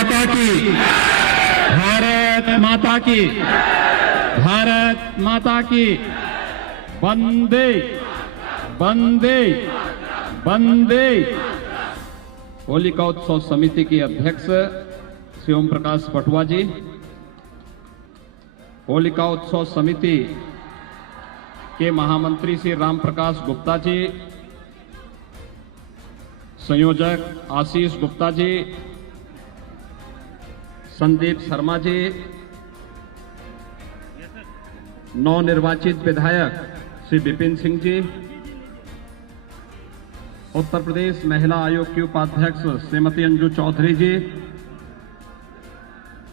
माता की, भारत माता की, भारत माता की। वंदे वंदे वंदे। होलिका उत्सव समिति के अध्यक्ष श्री ओम प्रकाश पटवा जी, होलिका उत्सव समिति के महामंत्री श्री राम प्रकाश गुप्ता जी, संयोजक आशीष गुप्ता जी, संदीप शर्मा जी, नवनिर्वाचित विधायक श्री विपिन सिंह जी, उत्तर प्रदेश महिला आयोग की उपाध्यक्ष श्रीमती अंजू चौधरी जी,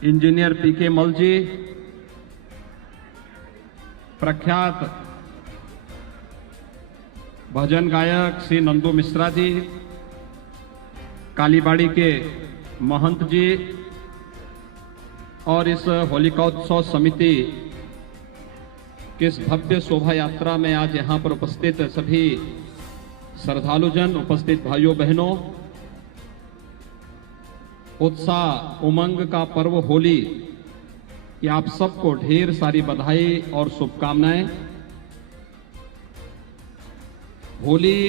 इंजीनियर पीके मल जी, प्रख्यात भजन गायक श्री नंदू मिश्रा जी, कालीबाड़ी के महंत जी, और इस होलिकोत्सव समिति की इस भव्य शोभा यात्रा में आज यहां पर उपस्थित सभी श्रद्धालुजन, उपस्थित भाइयों बहनों, उत्साह उमंग का पर्व होली कि आप सबको ढेर सारी बधाई और शुभकामनाएं। होली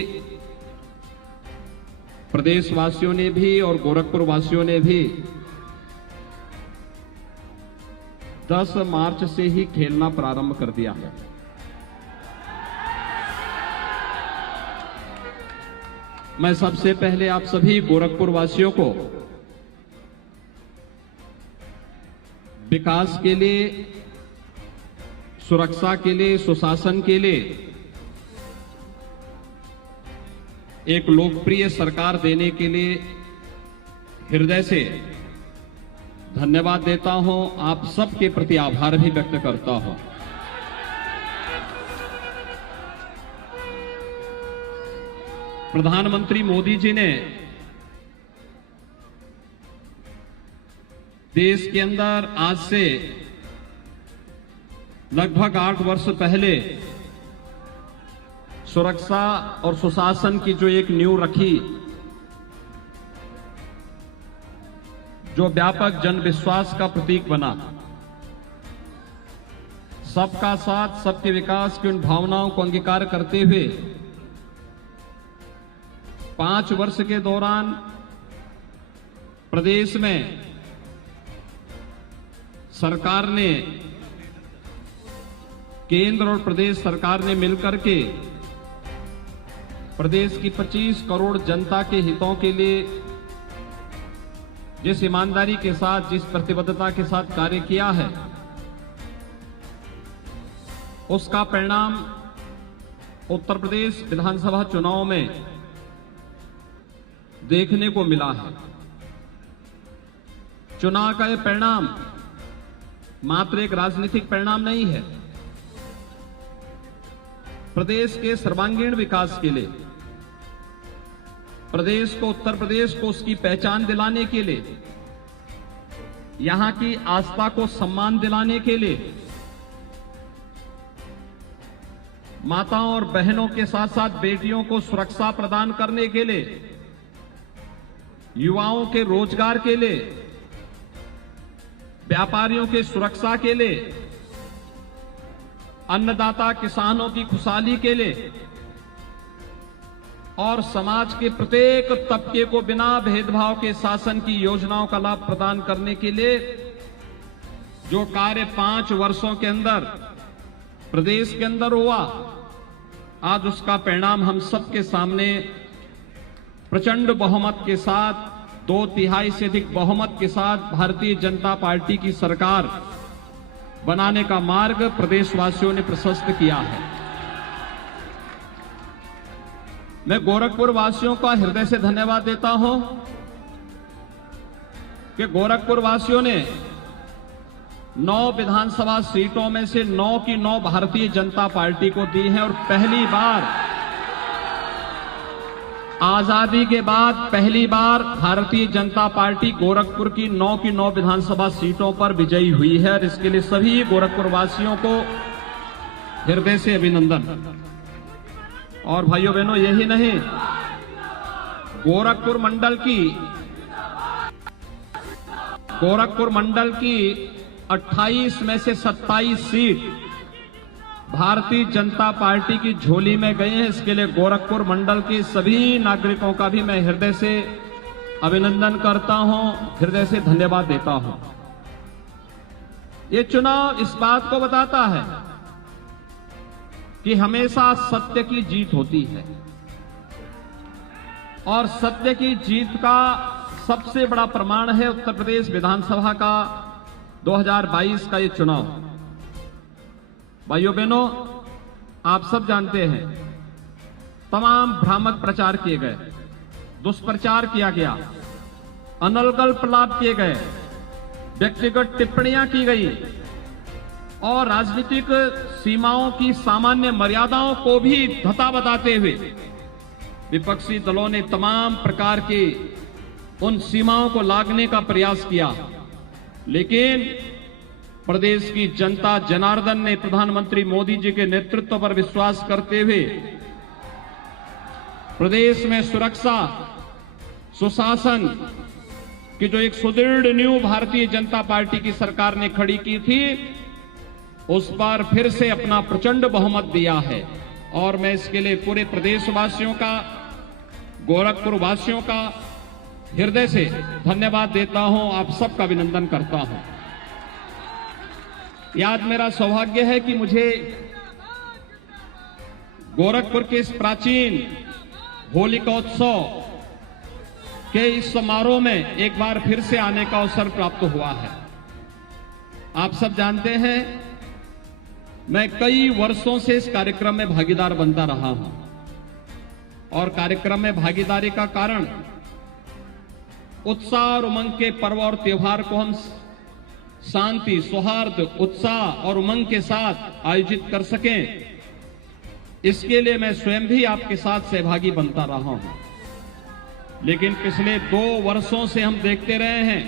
प्रदेशवासियों ने भी और गोरखपुर वासियों ने भी 10 मार्च से ही खेलना प्रारंभ कर दिया है। मैं सबसे पहले आप सभी गोरखपुर वासियों को विकास के लिए, सुरक्षा के लिए, सुशासन के लिए एक लोकप्रिय सरकार देने के लिए हृदय से धन्यवाद देता हूं। आप सबके प्रति आभार भी व्यक्त करता हूं। प्रधानमंत्री मोदी जी ने देश के अंदर आज से लगभग 8 वर्ष पहले सुरक्षा और सुशासन की जो एक नींव रखी, जो व्यापक जन विश्वास का प्रतीक बना, सबका साथ सबके विकास की उन भावनाओं को अंगीकार करते हुए 5 वर्ष के दौरान प्रदेश में सरकार ने, केंद्र और प्रदेश सरकार ने मिलकर के प्रदेश की 25 करोड़ जनता के हितों के लिए जिस ईमानदारी के साथ, जिस प्रतिबद्धता के साथ कार्य किया है, उसका परिणाम उत्तर प्रदेश विधानसभा चुनाव में देखने को मिला है। चुनाव का यह परिणाम मात्र एक राजनीतिक परिणाम नहीं है। प्रदेश के सर्वांगीण विकास के लिए, प्रदेश को, उत्तर प्रदेश को उसकी पहचान दिलाने के लिए, यहां की आस्था को सम्मान दिलाने के लिए, माताओं और बहनों के साथ साथ बेटियों को सुरक्षा प्रदान करने के लिए, युवाओं के रोजगार के लिए, व्यापारियों के सुरक्षा के लिए, अन्नदाता किसानों की खुशहाली के लिए और समाज के प्रत्येक तबके को बिना भेदभाव के शासन की योजनाओं का लाभ प्रदान करने के लिए जो कार्य 5 वर्षों के अंदर प्रदेश के अंदर हुआ, आज उसका परिणाम हम सबके सामने प्रचंड बहुमत के साथ, 2/3 से अधिक बहुमत के साथ भारतीय जनता पार्टी की सरकार बनाने का मार्ग प्रदेशवासियों ने प्रशस्त किया है। मैं गोरखपुर वासियों का हृदय से धन्यवाद देता हूं कि गोरखपुर वासियों ने 9 विधानसभा सीटों में से 9 की 9 भारतीय जनता पार्टी को दी है और पहली बार, आजादी के बाद पहली बार भारतीय जनता पार्टी गोरखपुर की 9 की 9 विधानसभा सीटों पर विजयी हुई है और इसके लिए सभी गोरखपुर वासियों को हृदय से अभिनंदन। और भाइयों बहनों, यही नहीं, गोरखपुर मंडल की गोरखपुर मंडल की 28 में से 27 सीट भारतीय जनता पार्टी की झोली में गई हैं। इसके लिए गोरखपुर मंडल के सभी नागरिकों का भी मैं हृदय से अभिनंदन करता हूं, हृदय से धन्यवाद देता हूं। ये चुनाव इस बात को बताता है कि हमेशा सत्य की जीत होती है और सत्य की जीत का सबसे बड़ा प्रमाण है उत्तर प्रदेश विधानसभा का 2022 का ये चुनाव। भाइयों बहनों, आप सब जानते हैं तमाम भ्रामक प्रचार किए गए, दुष्प्रचार किया गया, अनर्गल प्रलाप किए गए, व्यक्तिगत टिप्पणियां की गई और राजनीतिक सीमाओं की सामान्य मर्यादाओं को भी धता बताते हुए विपक्षी दलों ने तमाम प्रकार के उन सीमाओं को लांघने का प्रयास किया। लेकिन प्रदेश की जनता जनार्दन ने प्रधानमंत्री मोदी जी के नेतृत्व पर विश्वास करते हुए प्रदेश में सुरक्षा, सुशासन की जो एक सुदृढ़ नींव भारतीय जनता पार्टी की सरकार ने खड़ी की थी, उस पर फिर से अपना प्रचंड बहुमत दिया है। और मैं इसके लिए पूरे प्रदेशवासियों का, गोरखपुर वासियों का हृदय से धन्यवाद देता हूं, आप सबका अभिनंदन करता हूं। आज मेरा सौभाग्य है कि मुझे गोरखपुर के इस प्राचीन होलिकोत्सव के इस समारोह में एक बार फिर से आने का अवसर प्राप्त हुआ है। आप सब जानते हैं मैं कई वर्षों से इस कार्यक्रम में भागीदार बनता रहा हूं और कार्यक्रम में भागीदारी का कारण उत्साह और उमंग के पर्व और त्योहार को हम शांति, सौहार्द, उत्साह और उमंग के साथ आयोजित कर सकें, इसके लिए मैं स्वयं भी आपके साथ सहभागी बनता रहा हूं। लेकिन पिछले 2 वर्षों से हम देखते रहे हैं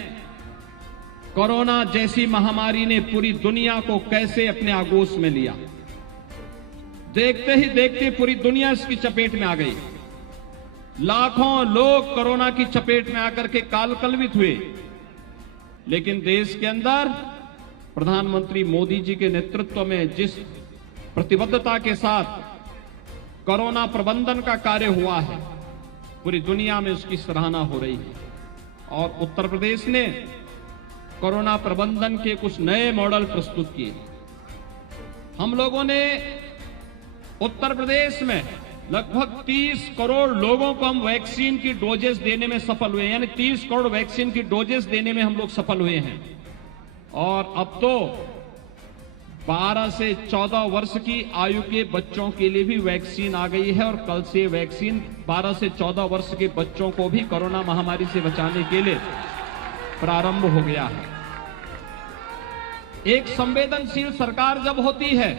कोरोना जैसी महामारी ने पूरी दुनिया को कैसे अपने आगोश में लिया। देखते ही देखते पूरी दुनिया इसकी चपेट में आ गई। लाखों लोग कोरोना की चपेट में आकर के कालकलवित हुए। लेकिन देश के अंदर प्रधानमंत्री मोदी जी के नेतृत्व में जिस प्रतिबद्धता के साथ कोरोना प्रबंधन का कार्य हुआ है, पूरी दुनिया में उसकी सराहना हो रही है। और उत्तर प्रदेश ने कोरोना प्रबंधन के कुछ नए मॉडल प्रस्तुत किए। हम लोगों ने उत्तर प्रदेश में लगभग 30 करोड़ लोगों को हम वैक्सीन की डोजेस देने में सफल हुए, यानी 30 करोड़ वैक्सीन की डोजेस देने में हम लोग सफल हुए हैं। और अब तो 12 से 14 वर्ष की आयु के बच्चों के लिए भी वैक्सीन आ गई है और कल से वैक्सीन 12 से 14 वर्ष के बच्चों को भी कोरोना महामारी से बचाने के लिए प्रारंभ हो गया है। एक संवेदनशील सरकार जब होती है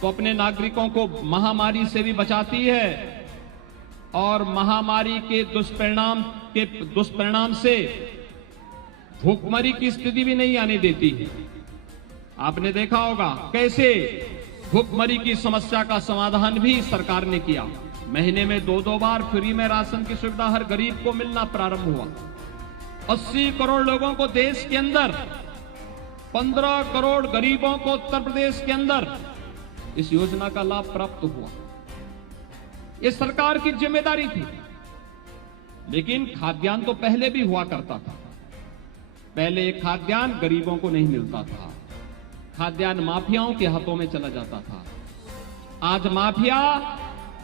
तो अपने नागरिकों को महामारी से भी बचाती है और महामारी के दुष्परिणाम से भूखमरी की स्थिति भी नहीं आने देती है। आपने देखा होगा कैसे भूखमरी की समस्या का समाधान भी सरकार ने किया। महीने में 2-2 बार फ्री में राशन की सुविधा हर गरीब को मिलना प्रारंभ हुआ। 80 करोड़ लोगों को देश के अंदर, 15 करोड़ गरीबों को उत्तर प्रदेश के अंदर इस योजना का लाभ प्राप्त हुआ। यह सरकार की जिम्मेदारी थी। लेकिन खाद्यान्न तो पहले भी हुआ करता था। पहले खाद्यान्न गरीबों को नहीं मिलता था, खाद्यान्न माफियाओं के हाथों में चला जाता था। आज माफिया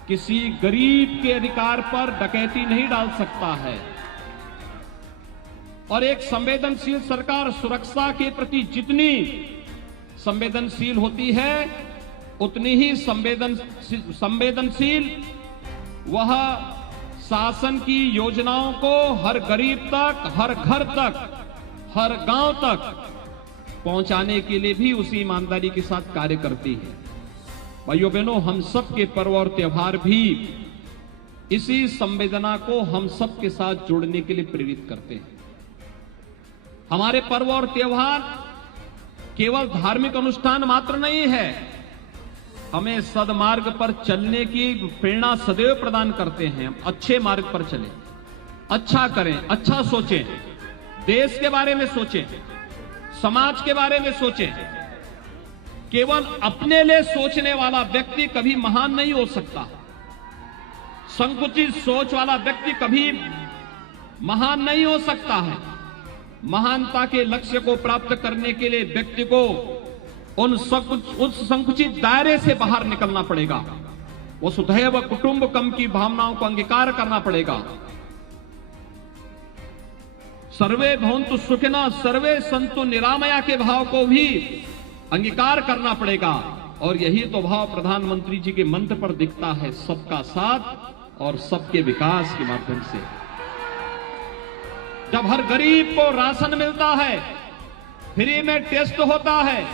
किसी गरीब के अधिकार पर डकैती नहीं डाल सकता है। और एक संवेदनशील सरकार सुरक्षा के प्रति जितनी संवेदनशील होती है, उतनी ही संवेदनशील वह शासन की योजनाओं को हर गरीब तक, हर घर तक, हर गांव तक पहुंचाने के लिए भी उसी ईमानदारी के साथ कार्य करती है। भाइयों बहनों, हम सब के पर्व और त्योहार भी इसी संवेदना को हम सब के साथ जोड़ने के लिए प्रेरित करते हैं। हमारे पर्व और त्योहार केवल धार्मिक अनुष्ठान मात्र नहीं है, हमें सदमार्ग पर चलने की प्रेरणा सदैव प्रदान करते हैं। हम अच्छे मार्ग पर चलें, अच्छा करें, अच्छा सोचें, देश के बारे में सोचें, समाज के बारे में सोचें। केवल अपने लिए सोचने वाला व्यक्ति कभी महान नहीं हो सकता। संकुचित सोच वाला व्यक्ति कभी महान नहीं हो सकता है। महानता के लक्ष्य को प्राप्त करने के लिए व्यक्ति को उस संकुचित दायरे से बाहर निकलना पड़ेगा। वसुधैव कुटुंबकम की भावनाओं को अंगीकार करना पड़ेगा। सर्वे भवन्तु सुखिनः सर्वे सन्तु निरामया के भाव को भी अंगीकार करना पड़ेगा। और यही तो भाव प्रधानमंत्री जी के मंत्र पर दिखता है, सबका साथ और सबके विकास के माध्यम से। जब हर गरीब को राशन मिलता है, फ्री में टेस्ट होता है,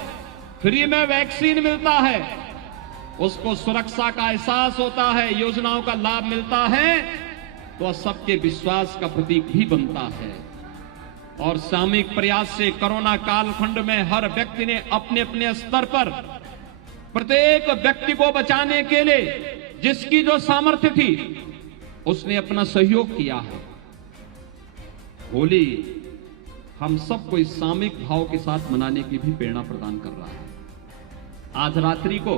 फ्री में वैक्सीन मिलता है, उसको सुरक्षा का एहसास होता है, योजनाओं का लाभ मिलता है, तो सबके विश्वास का प्रतीक भी बनता है। और सामूहिक प्रयास से कोरोना कालखंड में हर व्यक्ति ने अपने अपने स्तर पर प्रत्येक व्यक्ति को बचाने के लिए जिसकी जो सामर्थ्य थी उसने अपना सहयोग किया है। होली हम सबको इस सामूहिक भाव के साथ मनाने की भी प्रेरणा प्रदान कर रहा है। आज रात्रि को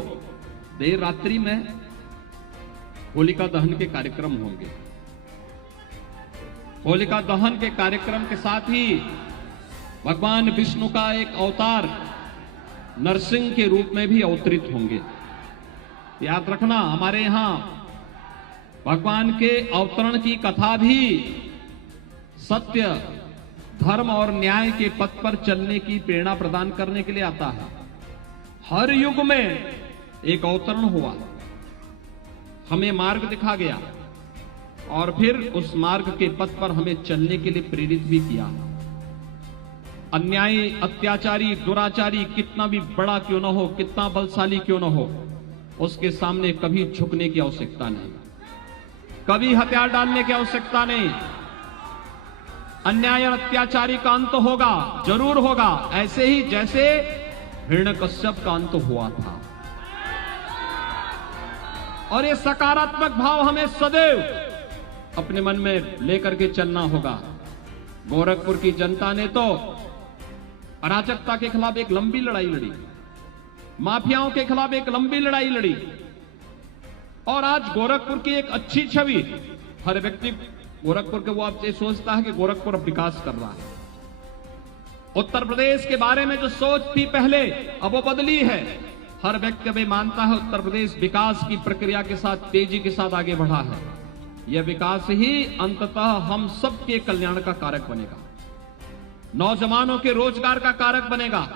देर रात्रि में होलिका दहन के कार्यक्रम होंगे। होलिका दहन के कार्यक्रम के साथ ही भगवान विष्णु का एक अवतार नरसिंह के रूप में भी अवतरित होंगे। याद रखना, हमारे यहां भगवान के अवतरण की कथा भी सत्य, धर्म और न्याय के पथ पर चलने की प्रेरणा प्रदान करने के लिए आता है। हर युग में एक अवतरण हुआ, हमें मार्ग दिखा गया और फिर उस मार्ग के पथ पर हमें चलने के लिए प्रेरित भी किया। अन्यायी, अत्याचारी, दुराचारी कितना भी बड़ा क्यों न हो, कितना बलशाली क्यों न हो, उसके सामने कभी झुकने की आवश्यकता नहीं, कभी हथियार डालने की आवश्यकता नहीं। अन्याय और अत्याचारी का अंत होगा, जरूर होगा, ऐसे ही जैसे हिरण्यकश्यप का अंत हुआ था। और ये सकारात्मक भाव हमें सदैव अपने मन में लेकर के चलना होगा। गोरखपुर की जनता ने तो अराजकता के खिलाफ एक लंबी लड़ाई लड़ी, माफियाओं के खिलाफ एक लंबी लड़ाई लड़ी, और आज गोरखपुर की एक अच्छी छवि, हर व्यक्ति गोरखपुर के वो आपसे सोचता है कि गोरखपुर अब विकास कर रहा है। उत्तर प्रदेश के बारे में जो सोच थी पहले, अब वो बदली है। हर व्यक्ति भी मानता है उत्तर प्रदेश विकास की प्रक्रिया के साथ तेजी के साथ आगे बढ़ा है। यह विकास ही अंततः हम सबके कल्याण का कारक बनेगा, नौजवानों के रोजगार का कारक बनेगा,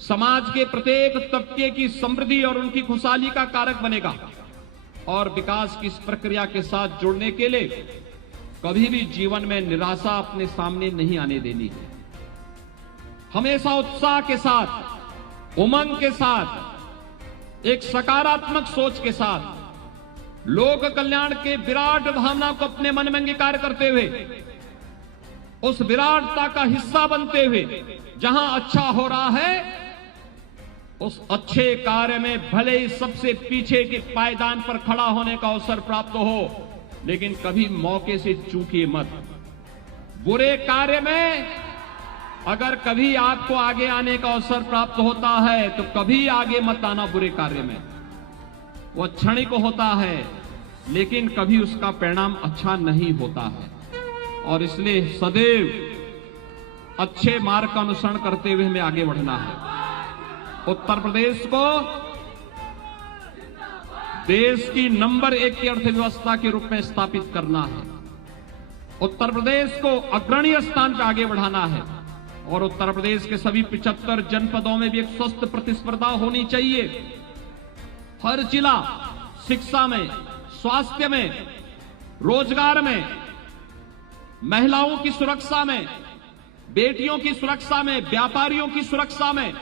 समाज के प्रत्येक तबके की समृद्धि और उनकी खुशहाली का कारक बनेगा। और विकास की इस प्रक्रिया के साथ जुड़ने के लिए कभी भी जीवन में निराशा अपने सामने नहीं आने देनी है। हमेशा उत्साह के साथ, उमंग के साथ, एक सकारात्मक सोच के साथ, लोक कल्याण के विराट भावना को अपने मन में अंगीकार करते हुए, उस विराटता का हिस्सा बनते हुए, जहां अच्छा हो रहा है उस अच्छे कार्य में भले ही सबसे पीछे के पायदान पर खड़ा होने का अवसर प्राप्त हो, लेकिन कभी मौके से चूकिए मत। बुरे कार्य में अगर कभी आपको आगे आने का अवसर प्राप्त होता है तो कभी आगे मत आना बुरे कार्य में। वो क्षणिक होता है, लेकिन कभी उसका परिणाम अच्छा नहीं होता है। और इसलिए सदैव अच्छे मार्ग का अनुसरण करते हुए हमें आगे बढ़ना है। उत्तर प्रदेश को देश की नंबर 1 की अर्थव्यवस्था के रूप में स्थापित करना है। उत्तर प्रदेश को अग्रणी स्थान पर आगे बढ़ाना है। और उत्तर प्रदेश के सभी 75 जनपदों में भी एक स्वस्थ प्रतिस्पर्धा होनी चाहिए। हर जिला शिक्षा में, स्वास्थ्य में, रोजगार में, महिलाओं की सुरक्षा में, बेटियों की सुरक्षा में, व्यापारियों की सुरक्षा में,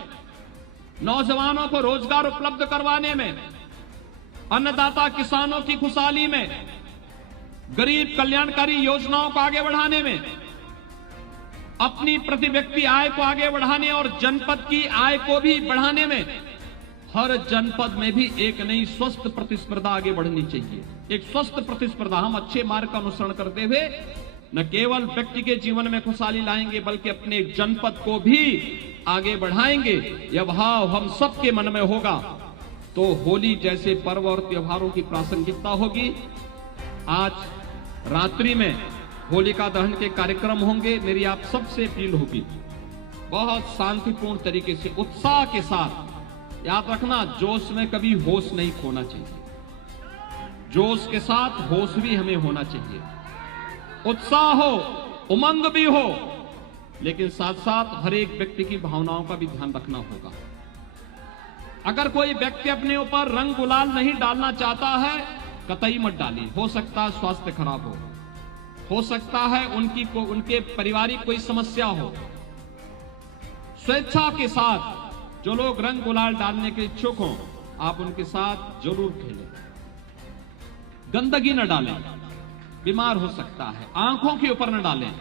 नौजवानों को रोजगार उपलब्ध करवाने में, अन्नदाता किसानों की खुशहाली में, गरीब कल्याणकारी योजनाओं को आगे बढ़ाने में, अपनी प्रति व्यक्ति आय को आगे बढ़ाने और जनपद की आय को भी बढ़ाने में, हर जनपद में भी एक नई स्वस्थ प्रतिस्पर्धा आगे बढ़नी चाहिए। एक स्वस्थ प्रतिस्पर्धा, हम अच्छे मार्ग का अनुसरण करते हुए न केवल व्यक्ति के जीवन में खुशहाली लाएंगे बल्कि अपने जनपद को भी आगे बढ़ाएंगे। यह भाव हम सबके मन में होगा तो होली जैसे पर्व और त्योहारों की प्रासंगिकता होगी। आज रात्रि में होलिका दहन के कार्यक्रम होंगे। मेरी आप सबसे अपील होगी बहुत शांतिपूर्ण तरीके से, उत्साह के साथ। याद रखना, जोश में कभी होश नहीं खोना चाहिए, जोश के साथ होश भी हमें होना चाहिए। उत्साह हो, उमंग भी हो, लेकिन साथ साथ हर एक व्यक्ति की भावनाओं का भी ध्यान रखना होगा। अगर कोई व्यक्ति अपने ऊपर रंग गुलाल नहीं डालना चाहता है, कतई मत डालिए। हो सकता है स्वास्थ्य खराब हो सकता है उनके पारिवारिक कोई समस्या हो। स्वेच्छा के साथ जो लोग रंग गुलाल डालने के इच्छुक हों, आप उनके साथ जरूर खेलें। गंदगी न डालें, बीमार हो सकता है। आंखों के ऊपर न डालें।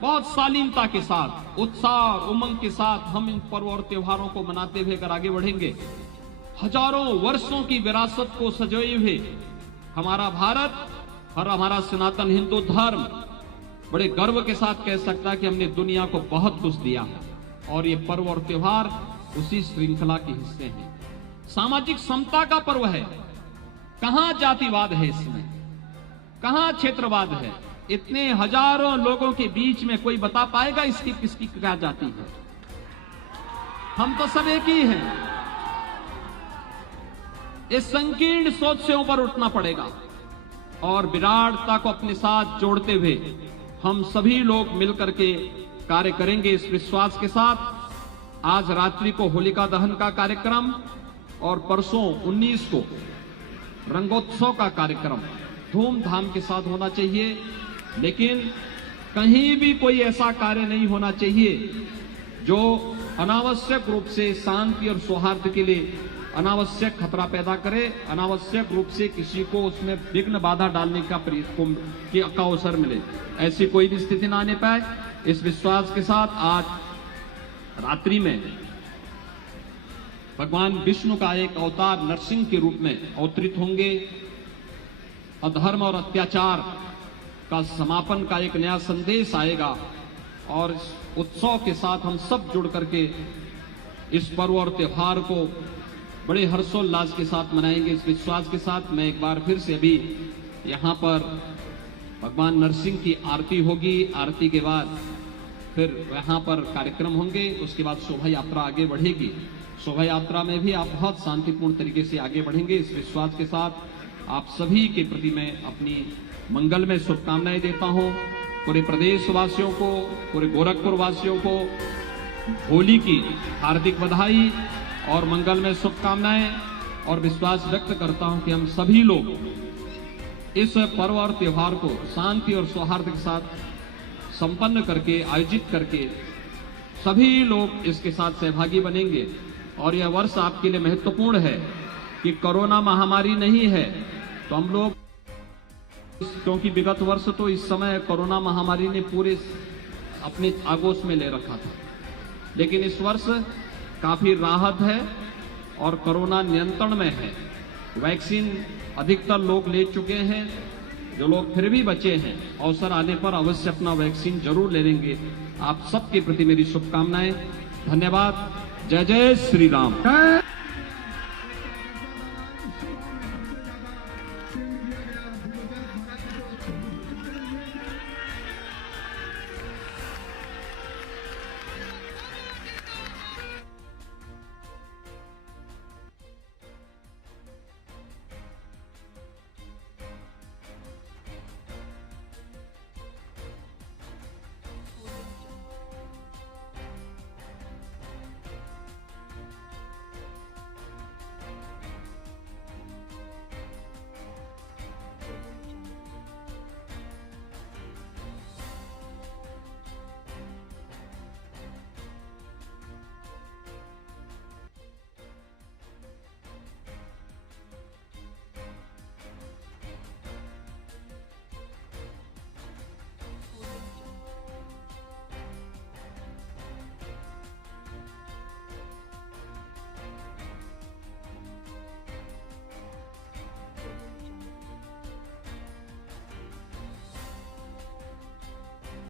बहुत शालीनता के साथ, उत्साह और उमंग के साथ हम इन पर्व और त्योहारों को मनाते हुए अगर आगे बढ़ेंगे, हजारों वर्षों की विरासत को सजोए हुए हमारा भारत और हमारा सनातन हिंदू धर्म बड़े गर्व के साथ कह सकता है कि हमने दुनिया को बहुत कुछ दिया है। और ये पर्व और त्योहार उसी श्रृंखला के हिस्से हैं। सामाजिक समता का पर्व है। कहां जातिवाद है इसमें, कहां क्षेत्रवाद है? इतने हजारों लोगों के बीच में कोई बता पाएगा इसकी किसकी क्या जाति है? हम तो सब एक ही हैं। इस संकीर्ण सोच से ऊपर उठना पड़ेगा और विराटता को अपने साथ जोड़ते हुए हम सभी लोग मिलकर के कार्य करेंगे। इस विश्वास के साथ आज रात्रि को होलिका दहन का कार्यक्रम और परसों 19 को रंगोत्सव का कार्यक्रम धूमधाम के साथ होना चाहिए। लेकिन कहीं भी कोई ऐसा कार्य नहीं होना चाहिए जो अनावश्यक रूप से शांति और सौहार्द के लिए अनावश्यक खतरा पैदा करे, अनावश्यक रूप से किसी को उसमें विघ्न बाधा डालने का अवसर मिले। ऐसी कोई भी स्थिति ना आने पाए, इस विश्वास के साथ आज रात्रि में भगवान विष्णु का एक अवतार नरसिंह के रूप में अवतरित होंगे। अधर्म और अत्याचार का समापन का एक नया संदेश आएगा और इस उत्सव के साथ हम सब जुड़ करके इस पर्व और त्योहार को बड़े हर्षोल्लास के साथ मनाएंगे। इस विश्वास के साथ मैं एक बार फिर से अभी यहाँ पर भगवान नरसिंह की आरती होगी। आरती के बाद फिर यहाँ पर कार्यक्रम होंगे। उसके बाद शोभा यात्रा आगे बढ़ेगी। शोभा यात्रा में भी आप बहुत शांतिपूर्ण तरीके से आगे बढ़ेंगे। इस विश्वास के साथ आप सभी के प्रति मैं अपनी मंगल में शुभकामनाएं देता हूं। पूरे प्रदेश वासियों को, पूरे गोरखपुर वासियों को होली की हार्दिक बधाई और मंगल में शुभकामनाएं और विश्वास व्यक्त करता हूं कि हम सभी लोग इस पर्व और त्योहार को शांति और सौहार्द के साथ संपन्न करके, आयोजित करके सभी लोग इसके साथ सहभागी बनेंगे। और यह वर्ष आपके लिए महत्वपूर्ण है कि कोरोना महामारी नहीं है तो हम लोग, क्योंकि विगत वर्ष तो इस समय कोरोना महामारी ने पूरे अपने आगोश में ले रखा था, लेकिन इस वर्ष काफी राहत है और कोरोना नियंत्रण में है। वैक्सीन अधिकतर लोग ले चुके हैं। जो लोग फिर भी बचे हैं, अवसर आने पर अवश्य अपना वैक्सीन जरूर ले लेंगे। आप सबके प्रति मेरी शुभकामनाएं। धन्यवाद। जय जय श्री राम।